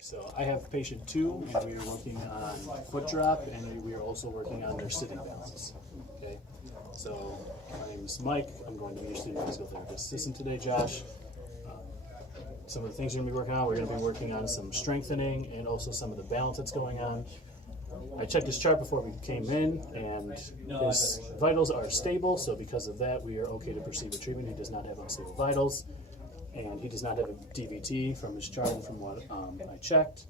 So I have patient 2, and we are working on foot drop, and we are also working on their sitting balance. Okay, so my name is Mike. I'm going to be your student physical therapist assistant today, Josh. Some of the things we're going to be working on, we're going to be working on some strengthening and also some of the balance that's going on. I checked his chart before we came in, and his vitals are stable, so because of that, we are okay to proceed with treatment. He does not have unstable vitals, and he does not have a DVT from his chart and from what I checked.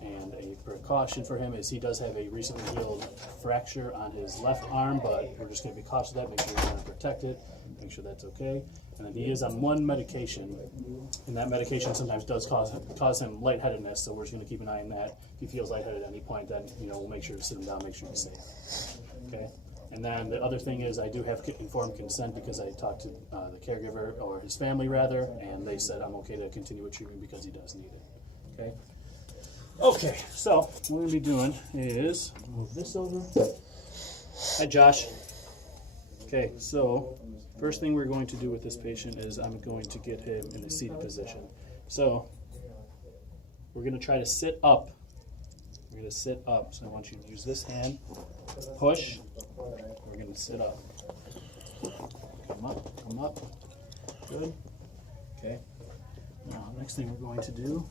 And a precaution for him is he does have a recently healed fracture on his left arm, but we're just going to be cautious of that, make sure we're going to protect it, make sure that's okay. And then he is on one medication, and that medication sometimes does cause him lightheadedness, so we're just going to keep an eye on that. If he feels lightheaded at any point, then we'll make sure to sit him down, make sure he's safe. Okay. And then the other thing is I do have informed consent because I talked to the caregiver, or his family rather, and they said I'm okay to continue with treatment because he does need it. Okay. Okay, so what we're going to be doing is move this over. Hi, Josh. Okay, so first thing we're going to do with this patient is I'm going to get him in a seated position. So we're going to try to sit up. We're going to sit up. So I want you to use this hand, push. We're going to sit up. Come up, come up. Good. Okay. Now, next thing we're going to do.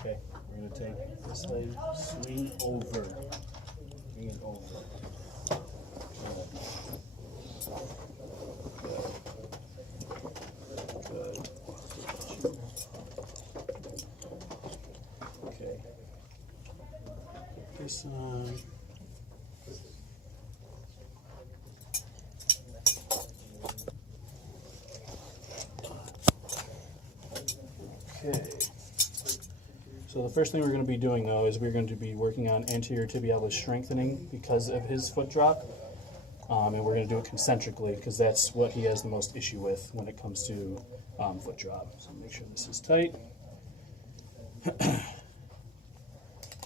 Okay, we're going to take this leg, swing over. Bring it over. Good. Okay. This on. Okay. So the first thing we're going to be doing though is we're going to be working on anterior tibialis strengthening because of his foot drop. And we're going to do it concentrically because that's what he has the most issue with when it comes to foot drop. So make sure this is tight.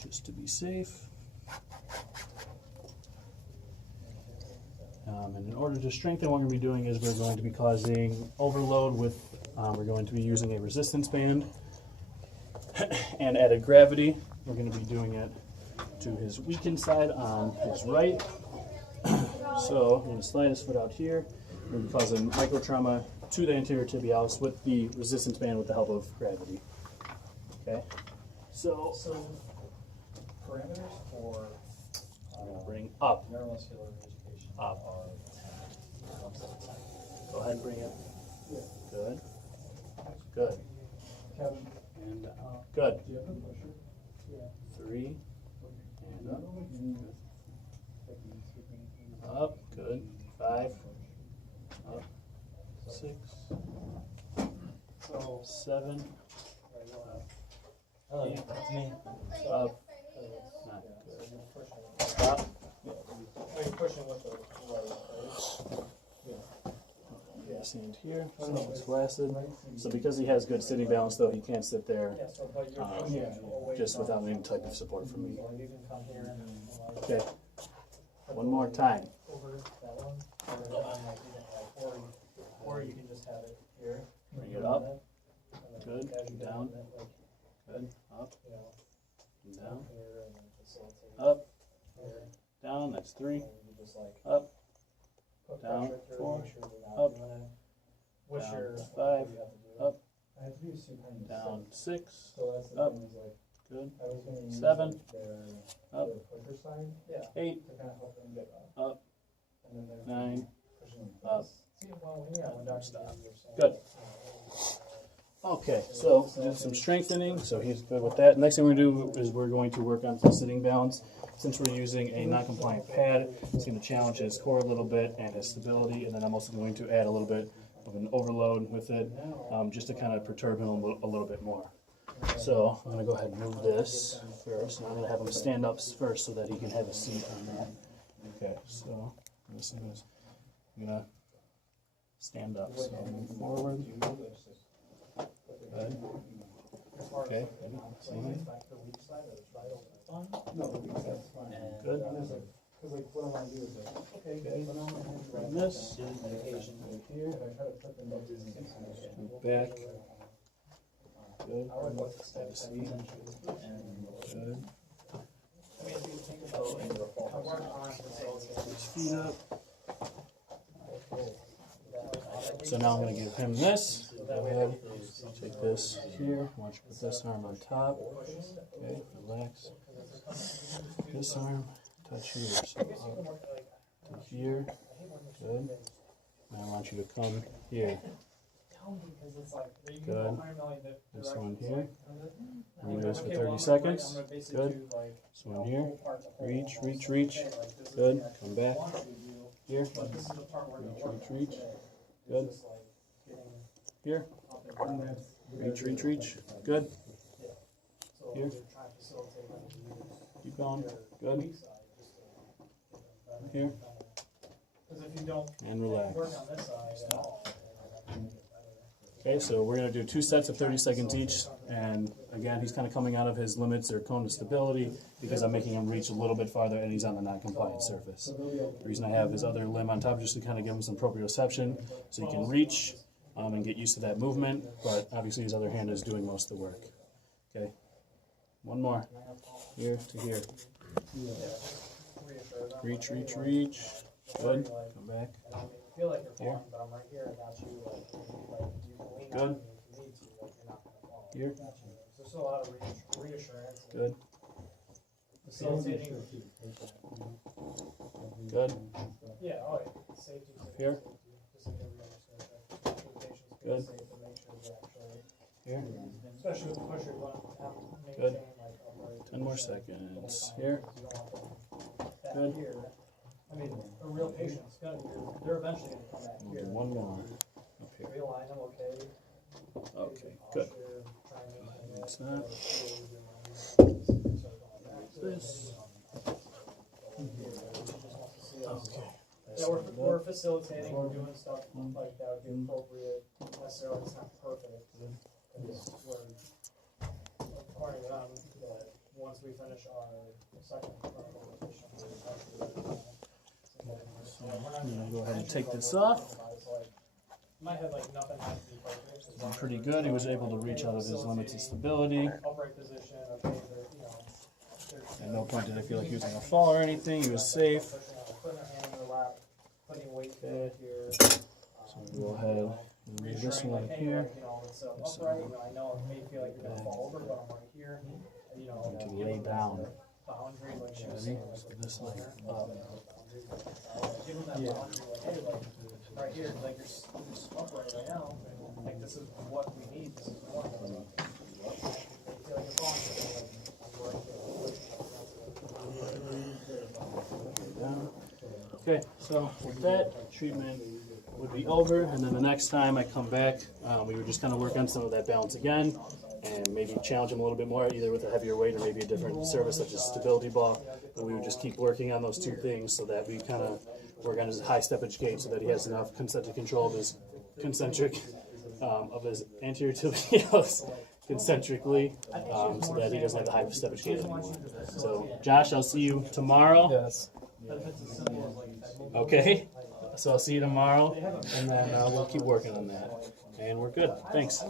Just to be safe. And in order to strengthen, what we're going to be doing is we're going to be causing overload with, we're going to be using a resistance band. And added gravity, we're going to be doing it to his weakened side on his right. So I'm going to slide his foot out here. We're going to be causing micro trauma to the anterior tibialis with the resistance band with the help of gravity. Okay. So parameters for I'm going to bring up. neuromuscular education Up. Go ahead and bring it. Good. Good. Kevin, And good. do you have a pusher? Yeah. 3. And up. Good. Up. Good. 5. Up. 6. So, 7. oh, yeah, that's me. Up. Not good. Stop. Oh, you're pushing with the right, right? Yeah. Stand here. So it's flaccid. So because he has good sitting balance, though, he can't sit there just without any type of support from me. Okay. One more time. Over that one, or you can just have it here. Bring it up. Good. Down. Good. Up. And down. Up. Down. That's 3. Up. Down. 4. Up. Down. 5. Up. Down. 6. Up. Good. 7. Up. 8. Up. 9. Up. Stop. Good. Okay, so do some strengthening, so he's good with that. Next thing we're going to do is we're going to work on some sitting balance. Since we're using a non-compliant pad, it's going to challenge his core a little bit and his stability, and then I'm also going to add a little bit of an overload with it, just to kind of perturb him a little bit more. So I'm going to go ahead and move this first, and I'm going to have him stand up first so that he can have a seat on that. Okay, so this is, I'm going to stand up, so move forward. Good. Okay. Good. Okay. Bring this right here. Back. Good. I would look to stay the same. Good. I mean, if you think about it, I work on facilities. His feet up. So now I'm going to give him this. Go ahead. Take this here. I want you to put this arm on top. Okay, relax. This arm, touch here. So up to here. Good. And I want you to come here. Good. This one here. And do this for 30 seconds. Good. This one here. Reach, reach, reach. Good. Come back. Here. Reach, reach, reach. Good. Here. Reach, reach, reach. Good. Here. Keep going. Good. Here. And relax. Okay, so we're going to do 2 sets of 30 seconds each, and again, he's kind of coming out of his limits or cone of stability because I'm making him reach a little bit farther and he's on the non-compliant surface. The reason I have his other limb on top is just to kind of give him some proprioception so he can reach and get used to that movement, but obviously his other hand is doing most of the work. Okay, one more. Here to here. Reach, reach, reach. Good. Come back. Feel like you're Here. falling, but I'm right here. I got you. Like you can lean Good. on me if you need to. Like you're not gonna fall. Here. There's still a lot of reassurance. Good. Facilitating. Good. Yeah. Oh, yeah. Safety. Here. Just like every other surgery. Make sure the patients feel Good. safe and make sure they actually, Here. especially with the pusher, you want to have to maintain Good. like upright. 10 more seconds. Here. You don't want them back Good. here. I mean, a real patient's gonna, they're eventually gonna come back We'll here. do one more. Up here. Realign them, okay? Okay, good. Try and maintain That's it. that. This. Okay. Yeah, we're facilitating, we're doing stuff like that would be appropriate, necessarily it's not perfect. Because we're, according to them, that once we finish our second clinical rotation, I'm gonna go ahead and take this off. Might have like nothing has to be perfect. He's been pretty good. He was able to reach out of his limits of stability. Upright position, okay, they're, At no point did I feel like he was gonna fall or anything. He was safe. putting their hand in their lap, putting weight here. So we'll go ahead and move this one here. You know, it's upright, you know, I know it may feel like you're gonna fall over, but I'm right here, and, you know. To lay down. Boundary, like she was Ready? saying. So this leg up. Give them that boundary, like, hey, like, right here, like, you're upright right now, like, this is what we need, this is what we need. You feel like you're falling, like, I'm right Down. Okay, so with that, treatment would be over, and then the next time I come back, we would just kind of work on some of that balance again, and maybe challenge him a little bit more, either with a heavier weight or maybe a different service such as stability ball. But we would just keep working on those 2 things so that we kind of work on his high steppage gait so that he has enough concentric control of his concentric, of his anterior tibials concentrically, so that he doesn't have the high steppage gait anymore. So, Josh, I'll see you tomorrow. Yes. Okay, so I'll see you tomorrow, and then we'll keep working on that. And we're good. Thanks.